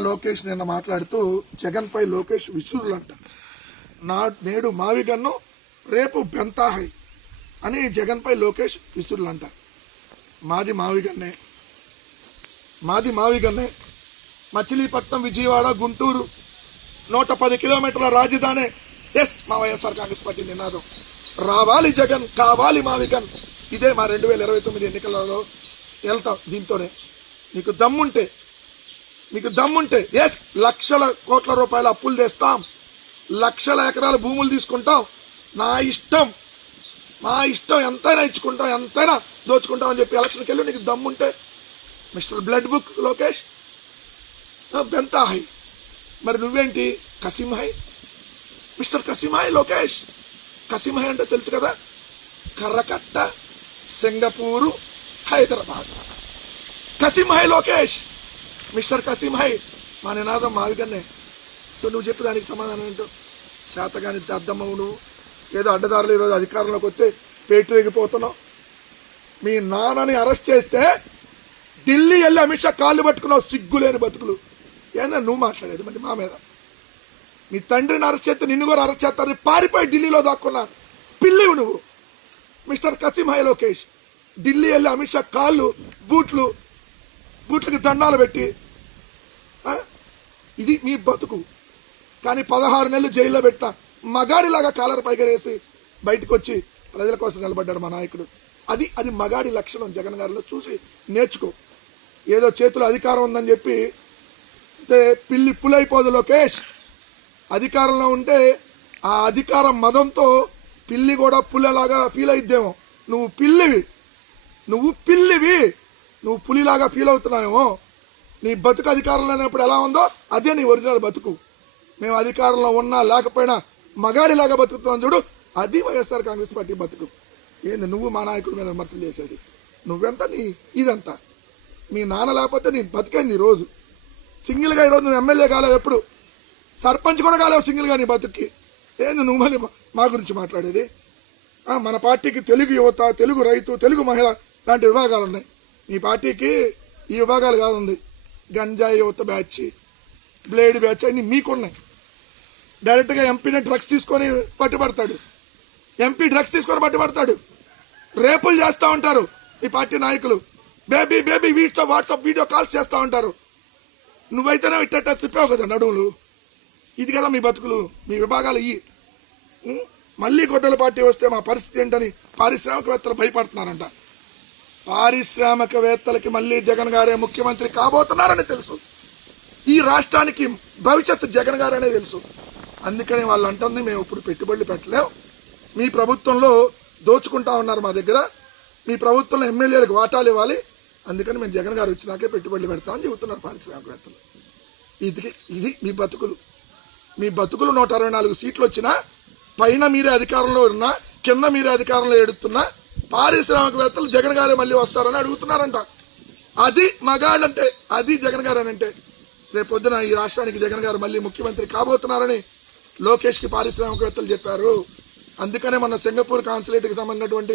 లోకేష్ నిన్న మాట్లాడుతూ జగన్ పై లోకేష్ విసురులంట. నేడు మావిగన్ను రేపు బెంతాహై అని జగన్ పై లోకేష్ విసురులంట. మాది మావిగన్నే మచిలీపట్నం, విజయవాడ, గుంటూరు 110 కిలోమీటర్ల రాజధాని. ఎస్, మా వైఎస్ఆర్ కాంగ్రెస్ పార్టీ నినాదం. రావాలి జగన్, కావాలి మావిగన్. ఇదే మా 2029 ఎన్నికలలో వెళ్తాం. దీంతోనే మీకు దమ్ముంటే ఎస్, లక్షల కోట్ల రూపాయల అప్పులు తెస్తాం, లక్షల ఎకరాల భూములు తీసుకుంటాం. మా ఇష్టం ఎంతైనా ఇచ్చుకుంటాం, ఎంతైనా దోచుకుంటాం అని చెప్పి ఎలక్షన్కి వెళ్ళి నీకు దమ్ముంటే మిస్టర్ బ్లడ్ బుక్ లోకేష్ బెంతాహై. మరి నువ్వేంటి కసింహై, మిస్టర్ కసింహై లోకేష్. కసింహై అంటే తెలుసు కదా, కర్రకట్ట, సింగపూరు, హైదరాబాద్. కసింహై లోకేష్, మిస్టర్ కసింహై. మా నినాదం మావిగన్నే. సో నువ్వు చెప్పి దానికి సమాధానం ఏంటో? శాతగాని దద్దమ్మవు నువ్వు. ఏదో అడ్డదారులు ఈరోజు అధికారంలోకి వస్తే పేటరేగిపోతున్నావు. మీ నాన్నని అరెస్ట్ చేస్తే ఢిల్లీ వెళ్ళి అమిత్ షా కాళ్ళు పట్టుకున్నావు. సిగ్గులేని బతుకులు. ఏందా నువ్వు మాట్లాడేది మరి మా మీద? మీ తండ్రిని అరెస్ట్ చేస్తే నిన్ను కూడా అరెస్ట్ చేస్తారని పారిపోయి ఢిల్లీలో దాక్కున్నా పిల్లివు నువ్వు, మిస్టర్ కసింహై లోకేష్. ఢిల్లీ వెళ్ళి అమిత్ షా కాళ్ళు, బూట్లకి దండాలు పెట్టి ఇది మీ బతుకు. కానీ 16 నెలలు జైల్లో పెట్టిన మగాడిలాగా కాలర్ పైగా వేసి బయటకు వచ్చి ప్రజల కోసం నిలబడ్డాడు మా నాయకుడు. అది మగాడి లక్షణం. జగన్ గారిలో చూసి నేర్చుకో. ఏదో చేతిలో అధికారం ఉందని చెప్పి పిల్లి పులైపోదు లోకేష్. అధికారంలో ఉంటే ఆ అధికారం మదంతో పిల్లి కూడా పుల్లలాగా ఫీల్ అయిద్దేమో. నువ్వు పులిలాగా ఫీల్ అవుతున్నావేమో. నీ బతుకు అధికారంలో లేనప్పుడు ఎలా ఉందో అదే నీ ఒరిజినల్ బతుకు. మేము అధికారంలో ఉన్నా లేకపోయినా మగాడిలాగా బతుకుతున్నాం చూడు, అది వైఎస్ఆర్ కాంగ్రెస్ పార్టీ బతుకు. ఏంది నువ్వు మా నాయకుడి మీద విమర్శలు చేసేది? నువ్వెంత, ఇదంతా మీ నాన్న లేకపోతే నీ బతికైంది. ఈరోజు సింగిల్గా ఈరోజు నువ్వు ఎమ్మెల్యే కాలేవు, ఎప్పుడు సర్పంచ్ కూడా కాలేవు సింగిల్గా నీ బతుక్కి. ఏంది నువ్వు మళ్ళీ మా గురించి మాట్లాడేది? మన పార్టీకి తెలుగు యువత, తెలుగు రైతు, తెలుగు మహిళ లాంటి విభాగాలు ఉన్నాయి. మీ పార్టీకి ఈ విభాగాలు కాదు ఉంది. గంజాయి యువత బ్యాచ్, బ్లేడ్ బ్యాచ్ అన్ని మీకున్నాయి. డైరెక్ట్గా ఎంపీని డ్రగ్స్ తీసుకొని పట్టుబడతాడు. ఎంపీ డ్రగ్స్ తీసుకొని పట్టుబడతాడు. రేపులు చేస్తూ ఉంటారు ఈ పార్టీ నాయకులు. బేబీ వాట్సాప్ వీడియో కాల్స్ చేస్తూ ఉంటారు. నువ్వైతేనే ఇట్ట తిప్పావు కదా నడువులు. ఇది కదా మీ బతుకులు, మీ విభాగాలు ఇవి. మళ్ళీ గొడ్డల పార్టీ వస్తే మా పరిస్థితి ఏంటని పారిశ్రామికవేత్తలు భయపడుతున్నారంట. పారిశ్రామికవేత్తలకి మళ్ళీ జగన్ గారే ముఖ్యమంత్రి కాబోతున్నారని తెలుసు. ఈ రాష్ట్రానికి భవిష్యత్తు జగన్ గారనే తెలుసు. అందుకని వాళ్ళు అంటుంది మేము ఇప్పుడు పెట్టుబడులు పెట్టలేం, మీ ప్రభుత్వంలో దోచుకుంటా ఉన్నారు మా దగ్గర, మీ ప్రభుత్వంలో ఎమ్మెల్యేలకు వాటాలు ఇవ్వాలి, అందుకని మేము జగన్ గారు వచ్చినాకే పెట్టుబడులు పెడతామని చెబుతున్నారు పారిశ్రామికవేత్తలు. ఇది మీ బతుకులు. మీ బతుకులు 164 సీట్లు వచ్చినా, పైన మీరే అధికారంలో ఉన్నా, కింద మీరే అధికారంలో ఎడుతున్నా, పారిశ్రామికవేత్తలు జగన్ గారే మళ్ళీ వస్తారని అడుగుతున్నారంట. అది మగాళ్ళంటే, అది జగన్ గారు అని అంటే. రేపొద్దున ఈ రాష్ట్రానికి జగన్ గారు మళ్ళీ ముఖ్యమంత్రి కాబోతున్నారని లోకేష్ కి పారిశ్రామికవేత్తలు చెప్పారు. అందుకనే మన సింగపూర్ కాన్సులేట్కి సంబంధించినటువంటి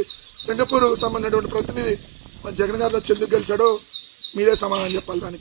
ప్రతినిధి జగన్ గారిలో ఎందుకు గెలిచాడో మీరే సమాధానం చెప్పాలి దానికి.